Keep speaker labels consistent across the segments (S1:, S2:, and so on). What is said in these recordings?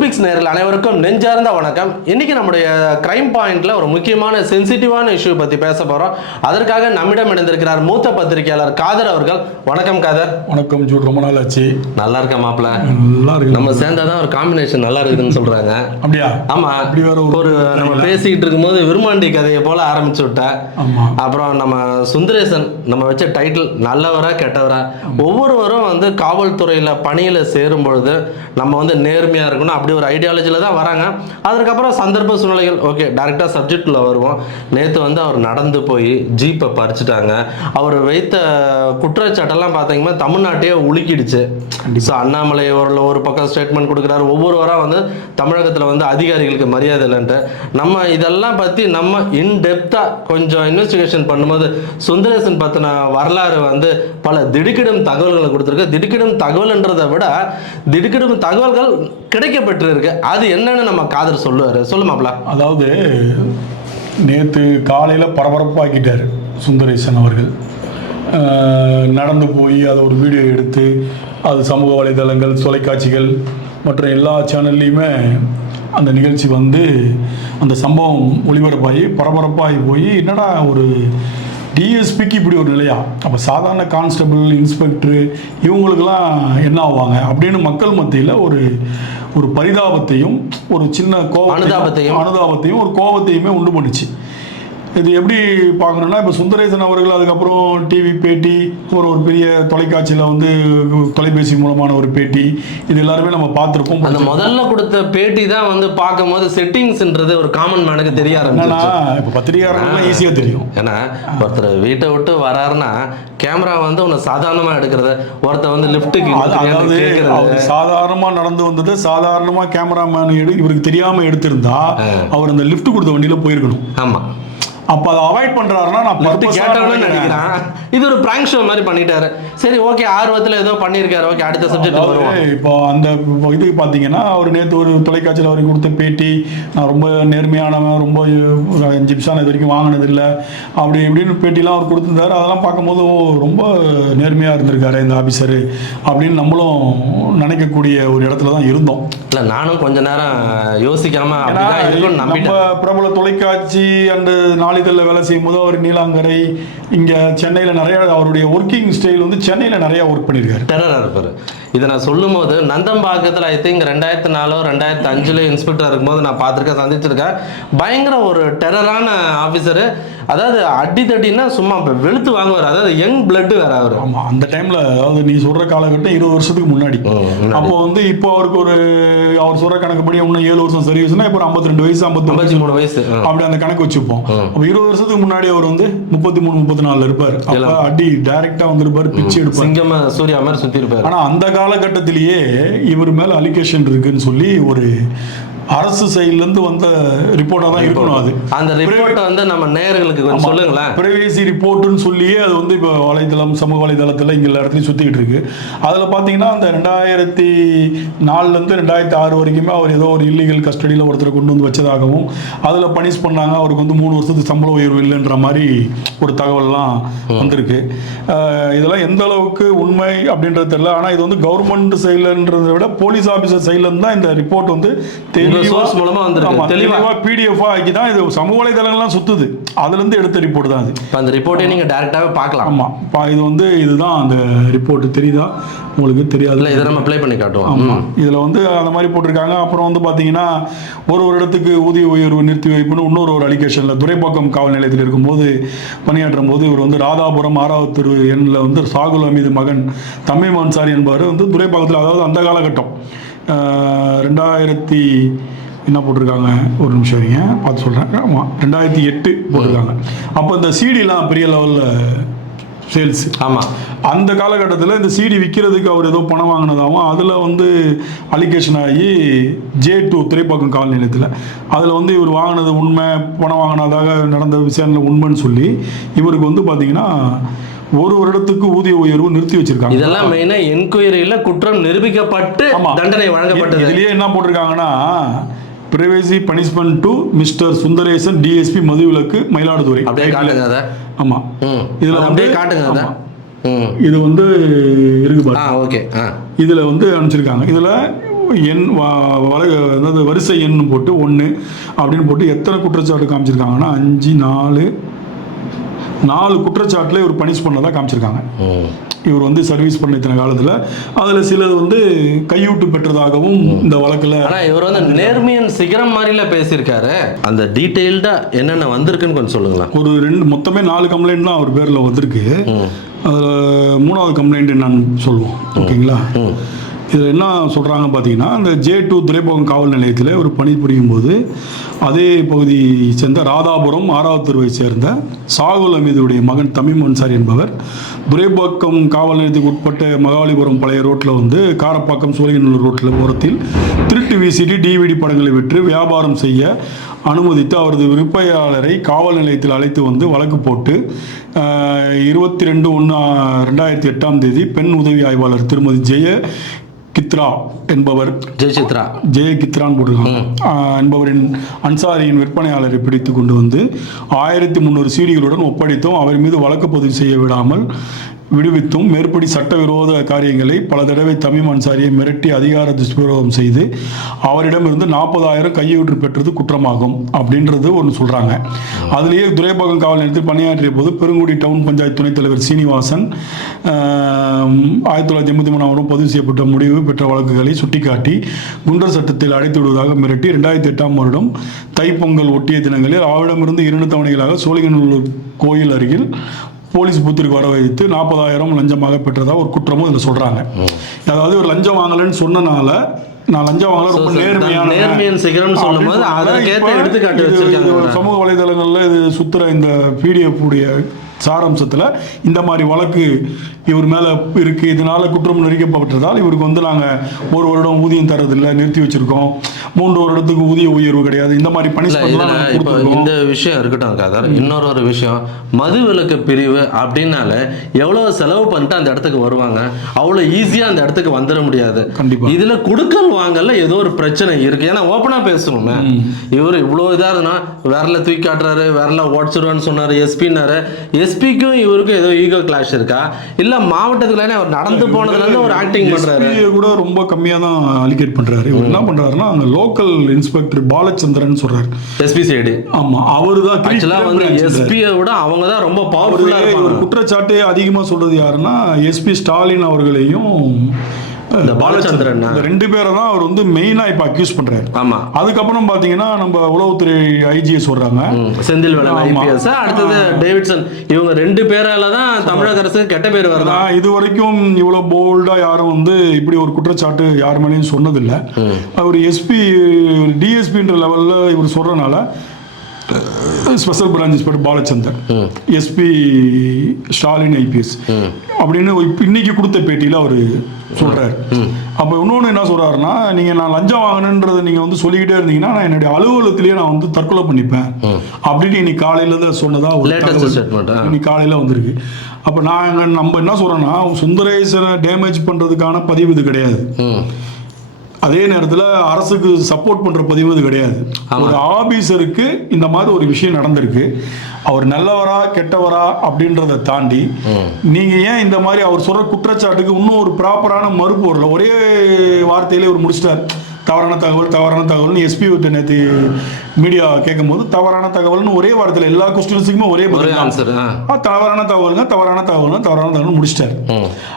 S1: ப்ளூபிக்ஸ் நேரில் அனைவருக்கும் நெஞ்சார்ந்த வணக்கம். இன்னைக்கு நம்முடைய கிரைம் பாயிண்ட்ல ஒரு முக்கியமான சென்சிட்டிவான இஷ்யூ பத்தி பேச போறோம். அதற்காக நம்மிடம் இணைந்திருக்கிறார் மூத்த பத்திரிகையாளர் காதர் அவர்கள். வணக்கம் காதர்.
S2: வணக்கம் ஜூட் ரொம்ப நாள் ஆச்சு.
S1: நல்லா இருக்க மாப்பிள?
S2: நல்லா இருக்கு
S1: நம்ம சேர்ந்தாதான் ஒரு காம்பினேஷன் நல்லா இருக்குதுன்னு சொல்றாங்க.
S2: அப்படியா?
S1: ஆமா.
S2: அப்படி வேற ஒரு-
S1: நம்ம பேசிக்கிட்டு இருக்கும்போது விருமாண்டி கதையை போல ஆரம்பிச்சு விட்டேன் அப்புறம் நம்ம சுந்தரேசன் நம்ம வச்ச டைட்டில் நல்லவரா கெட்டவரா ஒவ்வொருவரும் வந்து காவல்துறையில் பணியில் சேரும் பொழுது நம்ம வந்து நேர்மையாக இருக்கணும். அப்படி ஒரு ஐடியாலஜியில் தான் வராங்க. அதுக்கப்புறம் சந்தர்ப்ப சூழ்நிலைகள். ஓகே டேரெக்டாக சப்ஜெக்டில் வருவோம். நேற்று வந்து அவர் நடந்து போய் ஜீப்பை பறிச்சுட்டாங்க. அவர் வைத்த குற்றச்சாட்டெல்லாம் பார்த்தீங்கன்னா தமிழ்நாட்டையே உலுக்கிடுச்சு. ஸோ அண்ணாமலை ஒரு ஒரு பக்கம் ஸ்டேட்மெண்ட் கொடுக்குறாரு. ஒவ்வொருவராக வந்து தமிழகத்தில் வந்து அதிகாரிகளுக்கு மரியாதை இல்லைன்ட்டு. நம்ம இதெல்லாம் பற்றி நம்ம இன்டெப்த்தாக கொஞ்சம் இன்வெஸ்டிகேஷன் பண்ணும்போது சுந்தரேசன் பற்றின வரலாறு வந்து பல திடுக்கிடும் தகவல்களை கொடுத்துருக்கு. திடுக்கிடும் தகவல்ன்றதை விட திடுக்கிடும் தகவல்கள் கிடைக்கப்பட்டிருக்கு. அது என்னன்னு நம்ம காதர் சொல்லுவார். சொல்லுமாப்ல
S2: அதாவது நேற்று காலையில் பரபரப்பாக்கிட்டார் சுந்தரேசன் அவர்கள். நடந்து போய் அதை ஒரு வீடியோ எடுத்து அது சமூக வலைதளங்கள் தொலைக்காட்சிகள் மற்ற எல்லா சேனல்லையுமே அந்த நிகழ்ச்சி வந்து அந்த சம்பவம் ஒளிபரப்பாகி பரபரப்பாகி போய் என்னடா ஒரு டிஎஸ்பிக்கு இப்படி ஒரு நிலையா? அப்போ சாதாரண கான்ஸ்டபிள் இன்ஸ்பெக்டரு இவங்களுக்கெல்லாம் என்ன ஆவாங்க? அப்படின்னு மக்கள் மத்தியில் ஒரு ஒரு பரிதாபத்தையும் ஒரு சின்ன கோபத்தையும்
S1: அனுதாபத்தையும்.
S2: அனுதாபத்தையும் ஒரு கோபத்தையுமே உண்டு பண்ணுச்சு இது எப்படி பார்க்கணும்னா இப்போ சுந்தரேசன் அவர்கள் அதுக்கப்புறம் டிவி பேட்டி ஒரு ஒரு பெரிய தொலைக்காட்சியில் வந்து தொலைபேசி மூலமான ஒரு பேட்டி இது எல்லாருமே நம்ம பார்த்துருப்போம்.
S1: அந்த முதல்ல கொடுத்த பேட்டி தான் வந்து பார்க்கும்போது செட்டிங்ஸ்ன்றது ஒரு காமன் மேனுக்கு தெரிய ஆரம்பிச்சிச்சு
S2: இப்போ பத்திரிகையாளர்கள்லாம் ஈஸியாக தெரியும்.
S1: ஏன்னா ஒருத்தர் வீட்டை விட்டு வராருன்னா கேமரா வந்து உன்னை சாதாரணமா எடுக்கிறது ஒருத்தர் வந்து லிஃப்ட்டுக்கு
S2: அது- அதாவது
S1: கேட்கறது
S2: அவர் சாதாரணமா நடந்து வந்தது சாதாரணமா கேமராமேன் எடு இவருக்கு தெரியாம எடுத்திருந்தா அவர் அந்த லிஃப்ட் கொடுத்த வண்டியில போயிருக்கணும்.
S1: ஆமா.
S2: அப்ப அதை அவாய்ட் பண்றாருன்னா நான் ஆ
S1: கேட்டவனு
S2: நினைக்கிறேன்.
S1: இது ஒரு பிராங்க் ஷோ மாதிரி பண்ணிட்டாரு. சரி ஓகே ஆர்வத்துல ஏதோ பண்ணியிருக்காரு. ஓகே அடுத்த சப்ஜெக்ட் வருவோம்.
S2: இப்போ அந்த இப்போ இது பார்த்தீங்கன்னா அவர் நேற்று ஒரு தொலைக்காட்சியில் அவருக்கு கொடுத்த பேட்டி நான் ரொம்ப நேர்மையானவன் ரொம்ப ஒரு அஞ்சு நிமிஷம் இது வரைக்கும் வாங்கினது இல்லை அப்படி இப்படின்னு பேட்டிலாம் அவர் கொடுத்துருந்தாரு. அதெல்லாம் பார்க்கும்போது ஓ ரொம்ப நேர்மையாக இருந்திருக்காரு இந்த ஆஃபீஸரு அப்படின்னு நம்மளும் நினைக்கக்கூடிய ஒரு இடத்துல தான் இருந்தோம்.
S1: இல்ல நானும் கொஞ்ச நேரம் யோசிக்காம
S2: நம்ம பிரபல தொலைக்காட்சி அண்டு நாளிதழில் வேலை செய்யும் போது அவர் நீலாங்கரை இங்கே சென்னையில் நிறைய அவருடைய ஒர்க்கிங் ஸ்டைல் வந்து சென்னையில் நிறைய ஒர்க் பண்ணியிருக்காரு
S1: டெரராக இருப்பார். இதை நான் சொல்லும்போது நந்தம்பாக்கத்தில் ஐ திங்க் ரெண்டாயிரத்தி நாலோ ரெண்டாயிரத்தி அஞ்சுல இன்ஸ்பெக்டர் இருக்கும்போது நான் பார்த்துருக்கேன் சந்திச்சிருக்கேன். பயங்கர ஒரு டெரரான ஆஃபீஸரு அதாவது அடி தடின்னா சும்மா இப்ப வெளுத்து வாங்குவார். அதாவது யங் பிளட் வேற அவர்.
S2: ஆமாம் அந்த டைமில் அதாவது நீ சொல்கிற காலகட்டம் இருபது வருஷத்துக்கு முன்னாடி. அப்போ வந்து இப்போ அவருக்கு ஒரு அவர் சொல்கிற கணக்குப்படி இன்னும் ஏழு வருஷம் சர்வீஸ்னா இப்போ ஒரு ஐம்பத்தி ரெண்டு வயசு ஐம்பத்தி
S1: மூணு வயசு.
S2: அப்படி அந்த கணக்கு வச்சுப்போம். இருபது வருஷத்துக்கு முன்னாடி அவர் வந்து முப்பத்தி மூணு முப்பத்தி நாலுல இருப்பார். அப்போ அடி டைரக்டா வந்திருப்பார் பிச்சு எடுப்பார்.
S1: சிங்கம் சூர்யா மாதிரி சுத்தி இருப்பாரு
S2: ஆனா அந்த காலகட்டத்திலேயே இவர் மேல அலிகேஷன் இருக்குன்னு சொல்லி ஒரு அரசு சைடுல இருந்து வந்த ரிப்போர்ட்டா தான் இருக்கணும் அது.
S1: அந்த ரிப்போர்ட்டை வந்து நம்ம நேயர்களுக்கு கொஞ்சம் சொல்லுங்களேன்.
S2: பிரைவேசி ரிப்போர்ட்டுன்னு சொல்லியே அது வந்து இப்போ வலைதளம் சமூக வலைதளத்தில் இங்கே எல்லா இடத்துலையும் சுற்றிக்கிட்டு இருக்கு. அதில் பார்த்தீங்கன்னா அந்த ரெண்டாயிரத்தி நாலுலேருந்து ரெண்டாயிரத்தி ஆறு வரைக்குமே அவர் ஏதோ ஒரு இல்லீகல் கஸ்டடியில் ஒருத்தரை கொண்டு வந்து வச்சதாகவும் அதில் பனிஷ் பண்ணாங்க. அவருக்கு வந்து மூணு வருஷத்துக்கு சம்பள உயர்வு இல்லைன்ற மாதிரி ஒரு தகவல்லாம் வந்திருக்கு. இதெல்லாம் எந்த அளவுக்கு உண்மை அப்படின்றது தெரியல. ஆனால் இது வந்து கவர்மெண்ட் சைட்லன்றதை விட போலீஸ் ஆஃபீஸர் சைட்லேருந்து தான் இந்த ரிப்போர்ட் வந்து
S1: உங்க source மூலமா வந்திருக்கு. தெளிவா.
S2: பிடிஎஃப் ஆக்கி தான் இது சமூக வலைதளங்கள்லாம் சுத்துது. அதுல இருந்து எடுத்த ரிப்போர்ட் தான் அது.
S1: அந்த ரிப்போர்ட்டை நீங்க டைரக்டாவே பார்க்கலாம்.
S2: ஆமா. பா- இது வந்து இதுதான் அந்த ரிப்போர்ட் தெரியுதா? உங்களுக்கு தெரியாது.
S1: இல்ல இதை நம்ம ப்ளே பண்ணி காட்டுவோம்.
S2: ஆமா.
S1: ம்.
S2: இதுல வந்து அந்த மாதிரி போட்டிருக்காங்க. அப்புறம் வந்து பாத்தீங்கன்னா ஒரு ஒரு இடத்துக்கு ஊதிய உயர்வு நிறுத்தி வைப்புன்னு இன்னொரு ஒரு அலிகேஷன்ல துரைப்பாக்கம் காவல் நிலையத்தில் இருக்கும்போது பணியாற்றும் போது இவர் வந்து ராதாபுரம் ஆறாவது தெரு எண்ணில் வந்து சாகுல் அமீது மகன் தம்மீம் அன்சாரி என்பவர் வந்து துரைப்பாக்கத்தில் அதாவது அந்த காலகட்டம். ரெண்டாயிரத்தி என்ன போட்டிருக்காங்க? ஒரு நிமிஷம் இருங்க பார்த்து சொல்கிறேன் ஆமாம் ரெண்டாயிரத்தி எட்டு போட்டிருக்காங்க. அப்போ இந்த சிடிலாம் பெரிய லெவலில் சேல்ஸ்
S1: ஆமா.
S2: அந்த காலகட்டத்தில் இந்த சிடி விற்கிறதுக்கு அவர் ஏதோ பணம் வாங்கினதாகவும் அதில் வந்து அலிகேஷன் ஆகி ஜே டூ திரைப்பாக்கம் காவல் நிலையத்தில். அதில் வந்து இவர் வாங்கினது உண்மை பணம் வாங்கினதாக நடந்த விஷயங்கள் உண்மைன்னு சொல்லி இவருக்கு வந்து பார்த்தீங்கன்னா ஒரு வருடத்துக்கு ஊதிய உயர்வு நிறுத்தி வச்சிருக்காங்க.
S1: இதெல்லாம் மெயினா என்கொயரியில குற்றம் நிரூபிக்கப்பட்டு. தண்டனை வழங்கப்பட்டது.
S2: இதுலயே என்ன போட்டிருக்காங்கன்னா privacy punishment to mister Sundaresan DSP மதுவிலக்கு மயிலாடுதுறை.
S1: அப்படியே காட்டுங்க
S2: ஆமா. இதுல
S1: அப்படியே காட்டுங்க
S2: இது வந்து இருக்கு
S1: ஓகே.
S2: இதுல வந்து அனுப்பிச்சிருக்காங்க. இதுல எண் அதாவது வரிசை எண் போட்டு ஒன்று அப்படின்னு போட்டு எத்தனை குற்றச்சாட்டு காமிச்சிருக்காங்கன்னா அஞ்சு நாலு நாலு குற்றச்சாட்டில் இவர் பனிஷ் பண்ணதாக காமிச்சிருக்காங்க.
S1: ம்.
S2: இவர் வந்து சர்வீஸ் பண்ண இத்தனை காலத்தில். அதில் சிலது வந்து கையூட்டு பெற்றதாகவும் இந்த வழக்கில்
S1: ஆனா இவர் வந்து நேர்மையின் சிகரம் மாதிரில பேசியிருக்காரு. அந்த டீட்டெயில்டா என்னென்ன வந்திருக்குன்னு கொஞ்சம் சொல்லுங்களேன்.
S2: ஒரு ரெண்டு மொத்தமே நாலு கம்ப்ளைண்ட் தான் அவர் பேரில் வந்திருக்கு. அதில் மூணாவது கம்ப்ளைண்ட் என்னன்னு சொல்லுவோம். ஓகேங்களா? இதில் என்ன சொல்கிறாங்க பார்த்தீங்கன்னா அந்த ஜே டூ துறைமுகம் காவல் நிலையத்தில் ஒரு பணிபுரியும் போது அதே பகுதியை சேர்ந்த ராதாபுரம் ஆறாவது தெருவை சேர்ந்த சாகுல் அமீதுடைய மகன் தமிம் அன்சாரி என்பவர் துறைபாக்கம் காவல் நிலையத்துக்கு உட்பட்ட மகாபலிபுரம் பழைய ரோட்டில் வந்து காரப்பாக்கம் சூரியநல்லூர் ரோட்டில் ஓரத்தில் திருட்டு விசிடி டிவிடி படங்களை விற்று வியாபாரம் செய்ய அனுமதித்து அவரது விற்பனையாளரை காவல் நிலையத்தில் அழைத்து வந்து வழக்கு போட்டு இருபத்தி ரெண்டு ஒன்று ரெண்டாயிரத்தி எட்டாம் தேதி பெண் உதவி ஆய்வாளர் திருமதி ஜெய கித்ரா என்பவர்
S1: ஜெய் சித்ரா
S2: ஜெய கித்ரான் போட்டிருக்காங்க என்பவரின் அன்சாரியின் விற்பனையாளரை பிடித்து கொண்டு வந்து ஆயிரத்தி முந்நூறு சீடிகளுடன் ஒப்படைத்தும். அவர் மீது வழக்கு பதிவு செய்ய விடாமல் விடுவித்தும் மேற்படி சட்டவிரோத காரியங்களை பல தடவை தமிம் அன்சாரியை மிரட்டி அதிகார துஷ்பிரயோகம் செய்து அவரிடமிருந்து நாற்பதாயிரம் கையூற்று பெற்றது குற்றமாகும் அப்படின்றது ஒன்று சொல்கிறாங்க அதுலேயே துரைப்பாகம் காவல் நிலையத்தில் பணியாற்றிய போது பெருங்குடி டவுன் பஞ்சாயத்து துணைத் தலைவர் சீனிவாசன் ஆயிரத்தி தொள்ளாயிரத்தி எண்பத்தி மூணாம் ஆண்டு பதிவு செய்யப்பட்ட முடிவு பெற்ற வழக்குகளை சுட்டிக்காட்டி குண்டர் சட்டத்தில் அடைத்து விடுவதாக மிரட்டி ரெண்டாயிரத்தி எட்டாம் வருடம் தைப்பொங்கல் ஒட்டிய தினங்களில் அவரிடமிருந்து இரண்டு தவணைகளாக சோழிங்கநல்லூர் கோயில் அருகில் போலீஸ் பூத்திற்கு வர வைத்து நாற்பதாயிரம் லஞ்சமாக பெற்றதா ஒரு குற்றமும் இதில் சொல்றாங்க. அதாவது ஒரு லஞ்சம் வாங்கலைன்னு சொன்னனால நான் லஞ்சம் வாங்கல ரொம்ப நேர்மையான
S1: நேர்மையின் சிகரம் சொல்லும்போது அதற்கேத்த எடுத்துக்காட்டு.
S2: சமூக வலைதளங்கள்ல இது சுத்துற இந்த பிடிஎஃப் உடைய சாராம்சத்தில் இந்த மாதிரி வழக்கு இவர் மேலே இருக்கு. இதனால குற்றம் நெறிக்கப்பட்டதால் இவருக்கு வந்து நாங்கள் ஒரு வருடம் ஊதியம் தரதில்லை நிறுத்தி வச்சிருக்கோம். மூன்று வருடத்துக்கு ஊதிய உயர்வு கிடையாது. இந்த மாதிரி நாங்கள்
S1: இப்போ இந்த விஷயம் இருக்கட்டும் காதர். இன்னொரு ஒரு விஷயம். மதுவிலக்கு பிரிவு அப்படின்னால எவ்வளவு செலவு பண்ணிட்டு அந்த இடத்துக்கு வருவாங்க? அவ்வளவு ஈஸியா அந்த இடத்துக்கு வந்துட முடியாது.
S2: கண்டிப்பா.
S1: இதுல குடுக்கல் வாங்கல ஏதோ ஒரு பிரச்சனை இருக்கு. ஏன்னா ஓப்பனா பேசணுமே இவர் இவ்வளவு இதா இருந்தா விரல தூக்கி காட்டுறாரு விரல உடச்சிருவேன்னு சொன்னாரு எஸ்பின்னாரு எஸ்பிக்கும் இவருக்கும் ஏதோ ஈகோ கிளாஷ் இருக்கா? இல்ல மாவட்டத்துல அவர் நடந்து போனதுல இருந்து ஒரு ஆக்டிங் பண்றாரு.
S2: SPA கூட ரொம்ப கம்மியாக தான் அலிகேட் பண்றாரு. இவர் என்ன பண்றாருன்னா அந்த லோக்கல் இன்ஸ்பெக்டர் பாலச்சந்திரன் சொல்றாரு.
S1: எஸ்பி சைடு
S2: ஆமா அவரு தான்
S1: வந்து எஸ்பியை விட அவங்க தான் ரொம்ப பவர்ஃபுல்லா
S2: ஒரு குற்றச்சாட்டு அதிகமா சொல்றது யாருன்னா எஸ்பி ஸ்டாலின் அவர்களையும்
S1: இந்த பாலச்சந்திரன்.
S2: ரெண்டு பேரை தான் அவர் வந்து மெயினா இப்ப அக்யூஸ் பண்றாரு.
S1: ஆமா.
S2: அதுக்கப்புறம் பாத்தீங்கன்னா நம்ம உளவுத்துறை ஐஜிஎஸ் சொல்றாங்க.
S1: செந்தில். ஐபிஎஸ் அடுத்தது டேவிட்சன். இவங்க ரெண்டு பேரால தான் தமிழக அரசு கெட்ட பேர் வருதா?
S2: இது வரைக்கும் இவ்வளவு போல்டா யாரும் வந்து இப்படி ஒரு குற்றச்சாட்டு யார் மேலேயும் சொன்னதில்லை. அவர் எஸ்பி டிஎஸ்பின்ற லெவல்ல இவர் சொல்றனால special branch inspector Balachandar SP Stalin IPS அப்படின்னு இப்ப இன்னைக்கு கொடுத்த பேட்டியில அவர் சொல்றாரு. அப்ப இன்னொன்னு என்ன சொல்றாருன்னா நீங்க நான் லஞ்சம் வாங்கினேன்றதை நீங்க வந்து சொல்லிக்கிட்டே இருந்தீங்கன்னா நான் என்னுடைய அலுவலகத்திலேயே நான் வந்து தற்கொலை பண்ணிப்பேன். அப்படின்னு இன்னைக்கு காலையில தான் சொன்னதா ஒரு இன்னைக்கு காலையில வந்திருக்கு. அப்ப நாங்க நம்ம என்ன சொல்றோம்னா சுந்தரேசனை டேமேஜ் பண்றதுக்கான பதிவு இது கிடையாது. அதே நேரத்துல அரசுக்கு சப்போர்ட் பண்ற பதிவு இது கிடையாது. ஒரு ஆபீசருக்கு இந்த மாதிரி ஒரு விஷயம் நடந்திருக்கு. அவர் நல்லவரா கெட்டவரா அப்படின்றத தாண்டி நீங்க ஏன் இந்த மாதிரி அவர் சொல்ற குற்றச்சாட்டுக்கு இன்னும் ஒரு ப்ராப்பரான மறுப்பு வரல? ஒரே வார்த்தையிலே ஒரு முடிச்சிட்டார். தவறான தகவல் தவறான தகவல்னு எஸ்பி நேற்று மீடியா கேட்கும்போது தவறான தகவல்னு ஒரே வார்த்தையில் எல்லா கொஸ்டின்ஸுக்குமே ஒரே.
S1: ஆன்சர்
S2: தவறான தகவலுங்க தவறான தகவலுங்க தவறான தகவல் முடிச்சிட்டாரு.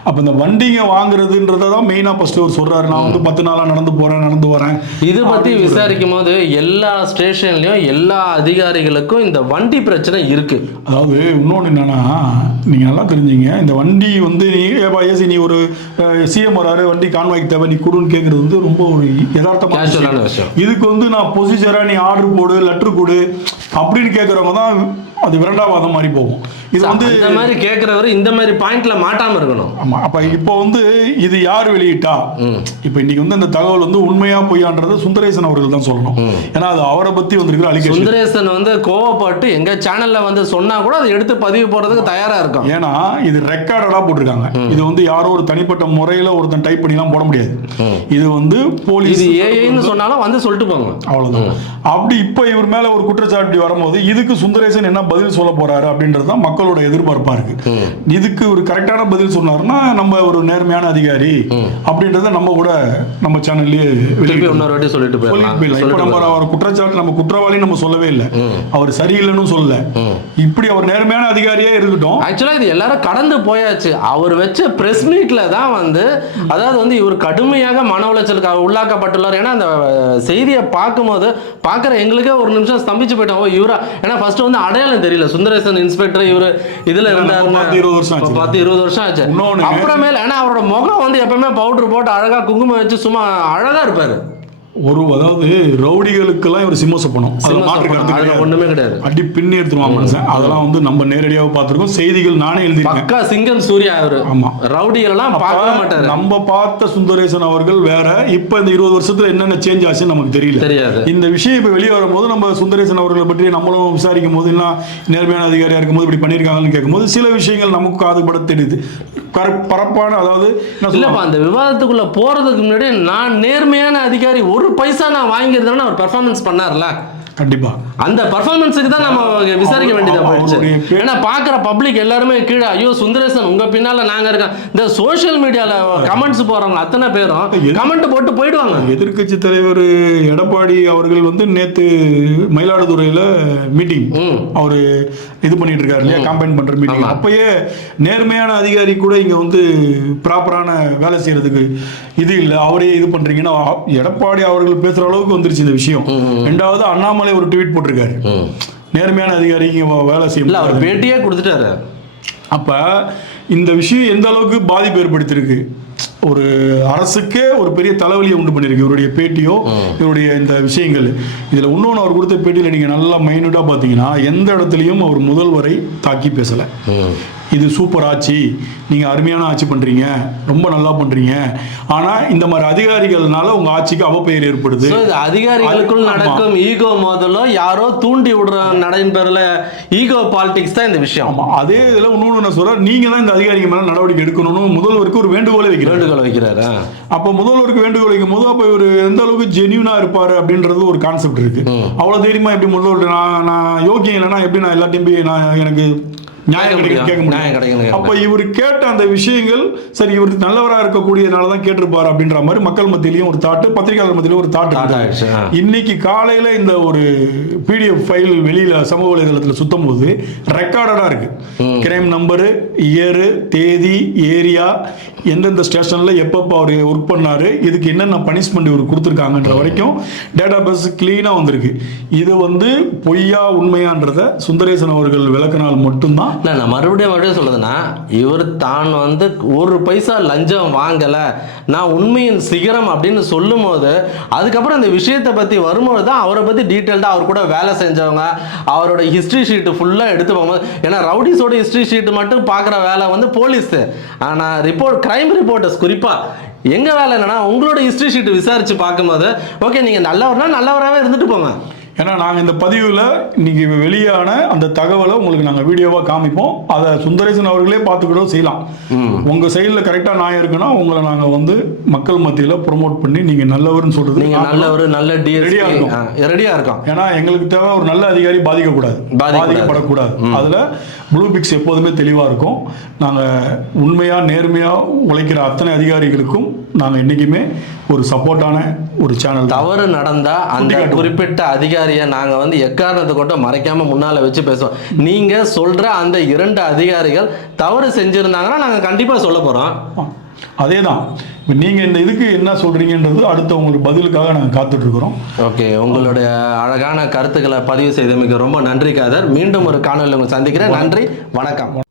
S2: அப்ப இந்த வண்டிங்க வாங்குறதுன்றத தான் மெயினா ஃபர்ஸ்ட் அவர் சொல்றாரு. நான் வந்து பத்து நாளா நடந்து போறேன் நடந்து வரேன்.
S1: இது பத்தி விசாரிக்கும் போது எல்லா ஸ்டேஷன்லயும் எல்லா அதிகாரிகளுக்கும் இந்த வண்டி பிரச்சனை இருக்கு.
S2: அதாவது இன்னொன்று என்னன்னா நீங்க நல்லா தெரிஞ்சீங்க இந்த வண்டி வந்து நீ ஏசி நீ ஒரு சிஎம் வராரு வண்டி கான்வாய்க்கு தேவை நீ கொடுன்னு கேட்கறது வந்து ரொம்ப ஒரு யதார்த்தமான இதுக்கு வந்து நான் ப்ரொசீஜரா நீ ஆர்டர் போடு லெட்டர் கொடு அப்படின்னு கேட்கறவங்க தான் அது விரண்டாவாதம் மாதிரி போகும். இது வந்து
S1: அந்த மாதிரி கேட்கிறவரு இந்த மாதிரி பாயிண்ட்ல மாட்டாம இருக்கணும்.
S2: ஆமா அப்ப இப்போ வந்து இது யார் வெளியிட்டா? இப்போ இன்னைக்கு வந்து இந்த தகவல் வந்து உண்மையா பொய்யான்றது சுந்தரேசன் அவர்கள் தான் சொல்லணும். ஏன்னா அது அவரை பத்தி வந்திருக்கிற அலிகேஷன்.
S1: சுந்தரேசன் வந்து கோவப்பட்டு எங்க சேனல்ல வந்து சொன்னா கூட அதை எடுத்து பதிவு போடுறதுக்கு தயாரா இருக்கும்
S2: ஏன்னா இது ரெக்கார்டடா போட்டிருக்காங்க. இது வந்து யாரோ ஒரு தனிப்பட்ட முறையில ஒருத்தன் டைப் பண்ணிலாம் போட முடியாது. இது வந்து போலீஸ்
S1: இது ஏஐன்னு சொன்னாலும் வந்து சொல்லிட்டு போங்க.
S2: அவ்வளவுதான். அப்படி இப்ப இவர் மேல ஒரு குற்றச்சாட்டு வரும்போது இதுக்கு சுந்தரேசன் என்ன பதில் சொல்ல போறாரு அப்படின்றது தான் மக்களோட எதிர்பார்ப்பா இருக்கு. இதுக்கு ஒரு கரெக்டான பதில் சொன்னாருன்னா நம்ம ஒரு நேர்மையான அதிகாரி அப்படின்றத நம்ம கூட நம்ம சேனல்லயே
S1: இன்னொரு வாட்டி சொல்லிட்டு போயிடலாம்.
S2: நம்ம அவர் குற்றச்சாட்டு நம்ம குற்றவாளி நம்ம சொல்லவே இல்லை. அவர் சரியில்லைன்னு சொல்லல. இப்படி அவர் நேர்மையான அதிகாரியே இருக்கட்டும்
S1: ஆக்சுவலாக இது எல்லாரும் கடந்து போயாச்சு. அவர் வச்ச பிரஸ் மீட்ல தான் வந்து அதாவது வந்து இவர் கடுமையாக மன உளைச்சலுக்கு அவர் உள்ளாக்கப்பட்டுள்ளார். ஏன்னா அந்த செய்தியை பார்க்கும்போது பார்க்குற எங்களுக்கே ஒரு நிமிஷம் ஸ்தம்பிச்சு போயிட்டோம். இவரா? ஏன்னா ஃபர்ஸ்ட் வந்து அடையாளம் தெரியல. சுந்தரேசன் இன்ஸ்பெக்டர் இவர் இதுல இருந்தார்
S2: பத்து, இருபது வருஷம் ஆச்சு.
S1: பத்து இருபது வருஷம் ஆச்சு.
S2: இன்னொன்னு-
S1: அப்புறமேல ஏன்னா அவரோட முகம் வந்து எப்பவுமே பவுடர் போட்டு அழகா குங்குமம் வச்சு சும்மா அழகா இருப்பாரு.
S2: ஒரு அதாவது ரவுடிகளுக்கெல்லாம் இவர் சிம்ம சொப்பனம். அதுல மாற்று. கருத்து
S1: அதுல
S2: கிடையாது. அடி பின்னி எடுத்துருவான் மனுஷன். அதெல்லாம் வந்து நம்ம நேரடியாக பார்த்திருக்கோம். செய்திகள் நானே எழுதியிருக்கேன்.
S1: பக்கா சிங்கம் சூர்யா அவரு.
S2: ஆமா.
S1: ரவுடிகள் எல்லாம் பார்க்க மாட்டாரு.
S2: நம்ம பார்த்த சுந்தரேசன் அவர்கள் வேற. இப்ப இந்த இருபது வருஷத்துல என்னென்ன சேஞ்ச் ஆச்சுன்னு நமக்கு தெரியல.
S1: தெரியாது.
S2: இந்த விஷயம் இப்ப வெளியே வரும்போது நம்ம சுந்தரேசன் அவர்களை பற்றி நம்மளும் விசாரிக்கும் போது என்ன நேர்மையான அதிகாரியா இருக்கும்போது இப்படி பண்ணியிருக்காங்கன்னு கேட்கும்போது சில விஷயங்கள் நமக்கு காதுபட தெரியுது. பரப்பான அதாவது என்ன
S1: இல்லப்பா அந்த விவாதத்துக்குள்ள போறதுக்கு முன்னாடி நான் நேர்மையான அதிகாரி ஒரு பைசா நான் வாங்கியிருந்தேன்னு அவர் பெர்ஃபார்மன்ஸ் பண்ணார்ல
S2: கண்டிப்பா.
S1: அந்த பெர்ஃபார்மன்ஸுக்கு தான் நம்ம விசாரிக்க வேண்டியதா போயிடுச்சு. ஏன்னா பாக்குற பப்ளிக் எல்லாருமே கீழே ஐயோ சுந்தரேசன் உங்க பின்னால நாங்க இருக்கோம். இந்த சோஷியல் மீடியால கமெண்ட்ஸ் போறவங்க அத்தனை பேரும் கமெண்ட் போட்டு போயிடுவாங்க.
S2: எதிர்க்கட்சி தலைவர் எடப்பாடி அவர்கள் வந்து நேத்து மயிலாடுதுறையில மீட்டிங். அவரு இது பண்ணிட்டு இருக்காரு இல்லையா காம்பைன் பண்ற மீட்டிங் அப்பயே நேர்மையான அதிகாரி கூட இங்க வந்து ப்ராப்பரான வேலை செய்யறதுக்கு இது இல்ல. அவரே இது பண்றீங்கன்னா எடப்பாடி அவர்கள் பேசுற அளவுக்கு வந்துருச்சு இந்த விஷயம். ரெண்டாவது அண்ணாமலை ஒரு ட்வீட் போட்டிருக்காரு. நேர்மையான அதிகாரி இங்க வ- வேலை செய்ய
S1: இல்ல அவர். பேட்டியே கொடுத்துட்டாரு.
S2: அப்ப இந்த விஷயம் எந்த அளவுக்கு பாதிப்பு ஏற்படுத்தியிருக்கு? ஒரு அரசுக்கே ஒரு பெரிய தலைவலியை உண்டு பண்ணியிருக்கு இவருடைய பேட்டியோ இவருடைய இந்த விஷயங்கள். இதுல இன்னொன்று அவர் கொடுத்த பேட்டியில நீங்க நல்லா மைனூட்டா பார்த்தீங்கன்னா எந்த இடத்துலையும் அவர் முதல்வரை தாக்கி பேசல. இது சூப்பர் ஆட்சி. நீங்க அருமையான ஆட்சி பண்றீங்க. ரொம்ப நல்லா பண்றீங்க. ஆனா இந்த மாதிரி அதிகாரிகள்னால உங்க ஆட்சிக்கு அவப்பெயர் ஏற்படுது.
S1: அதிகாரிகளுக்குள்
S2: அது-
S1: நடக்கும் ஈகோ மோதலோ யாரோ தூண்டி விடுற நடையின் பேர்ல ஈகோ பாலிடிக்ஸ் தான் இந்த விஷயம்.
S2: ஆமா அதே இதுல இன்னொன்று என்ன சொல்ற நீங்க தான் இந்த அதிகாரிங்க மேல நடவடிக்கை எடுக்கணும்னு முதல்வருக்கு ஒரு வேண்டுகோளை வைக்கிறார்.
S1: வேண்டுகோள் வைக்கிறாரு.
S2: அப்போ முதல்வருக்கு வேண்டுகோள் வைக்கும் போது அப்போ இவர் எந்த அளவுக்கு ஜென்யூனா இருப்பாரு அப்படின்றது ஒரு கான்செப்ட் இருக்கு. அவ்வளவு தைரியமா எப்படி முதல்வர் நான் நான் யோக்கியம் இல்லைன்னா எப்படி நான் எல்லாத்தையும் போய் நான் எனக்கு அப்ப இவர் கேட்ட அந்த விஷயங்கள் சரி இவர் நல்லவரா இருக்கக்கூடியனால தான் கேட்டிருப்பாரு அப்படின்ற மாதிரி மக்கள் மத்தியிலயும் ஒரு தாட்டு பத்திரிகையாளர் மத்தியிலும் ஒரு தாட்டு. இன்னைக்கு காலையில இந்த ஒரு பிடிஎஃப் ஃபைல் வெளியில சமூக வலைதளத்துல சுத்தும் போது ரெக்கார்டடா இருக்கு கிரைம் நம்பரு இயரு தேதி ஏரியா எந்தெந்த ஸ்டேஷன்ல எப்பப்போ அவர் ஒர்க் பண்ணாரு இதுக்கு என்னென்ன பனிஷ்மெண்ட் இவர் கொடுத்துருக்காங்கன்ற வரைக்கும் டேட்டா பேஸ் கிளீனா வந்திருக்கு. இது வந்து பொய்யா உண்மையான்றத சுந்தரேசன் அவர்கள் விளக்கினால் மட்டும்தான்
S1: இல்லை நான் மறுபடியும் மறுபடியும் சொல்லுதுன்னா இவர் தான் வந்து ஒரு பைசா லஞ்சம் வாங்கலை நான் உண்மையின் சிகரம் அப்படின்னு சொல்லும் போது அதுக்கப்புறம் அந்த விஷயத்தை பற்றி வரும்போது தான் அவரை பற்றி டீட்டெயில்டாக அவர் கூட வேலை செஞ்சவங்க அவரோட ஹிஸ்ட்ரி ஷீட்டு ஃபுல்லாக எடுத்து போகும்போது ஏன்னா ரவுடிஸோட ஹிஸ்ட்ரி ஷீட் மட்டும் பார்க்குற வேலை வந்து போலீஸு. ஆனால் ரிப்போர்ட் கிரைம் ரிப்போர்ட்டர்ஸ் குறிப்பாக எங்கள் வேலை என்னன்னா உங்களோட ஹிஸ்ட்ரி ஷீட்டு விசாரித்து பார்க்கும்போது ஓகே நீங்கள் நல்லவர்னா நல்லவராகவே இருந்துட்டு போங்க.
S2: ஏன்னா நாங்கள் இந்த பதிவில் இன்னைக்கு வெளியான அந்த தகவலை உங்களுக்கு நாங்கள் வீடியோவாக காமிப்போம். அதை சுந்தரேசன் அவர்களே பார்த்துக்கிட்டோம் செய்யலாம். உங்கள் சைடில் கரெக்டாக நான் இருக்குன்னா உங்களை நாங்கள் வந்து மக்கள் மத்தியில் ப்ரொமோட் பண்ணி நீங்கள் நல்லவர்னு சொல்றது
S1: நீங்க நல்லவர் நல்ல டிஎஸ்பி
S2: இருக்கும்.
S1: ரெடியா இருக்கோம்
S2: ஏன்னா எங்களுக்கு தேவை ஒரு நல்ல அதிகாரி பாதிக்கக்கூடாது. பாதிக்கப்படக்கூடாது. அதில் ப்ளூ பிக்ஸ் எப்போதுமே தெளிவாக இருக்கும். நாங்கள் உண்மையாக நேர்மையாக உழைக்கிற அத்தனை அதிகாரிகளுக்கும் நாங்கள் என்றைக்குமே ஒரு சப்போர்ட்டான ஒரு சேனல்
S1: தவறு நடந்தா அந்த. குறிப்பிட்ட அதிகாரியை நாங்க வந்து எக்காரணத்தை கொண்டு மறைக்காம முன்னால வச்சு பேசுவோம். நீங்க சொல்ற அந்த இரண்டு அதிகாரிகள் தவறு செஞ்சிருந்தாங்கன்னா நாங்க கண்டிப்பா சொல்ல போறோம்.
S2: அதே தான் இப்போ நீங்கள் இந்த இதுக்கு என்ன சொல்கிறீங்கன்றது அடுத்த உங்களுக்கு பதிலுக்காக நாங்கள் காத்துட்ருக்குறோம்
S1: ஓகே உங்களுடைய அழகான கருத்துக்களை பதிவு செய்தமைக்கு ரொம்ப நன்றி காதர். மீண்டும் ஒரு காணொலி உங்களை சந்திக்கிறேன். நன்றி வணக்கம்.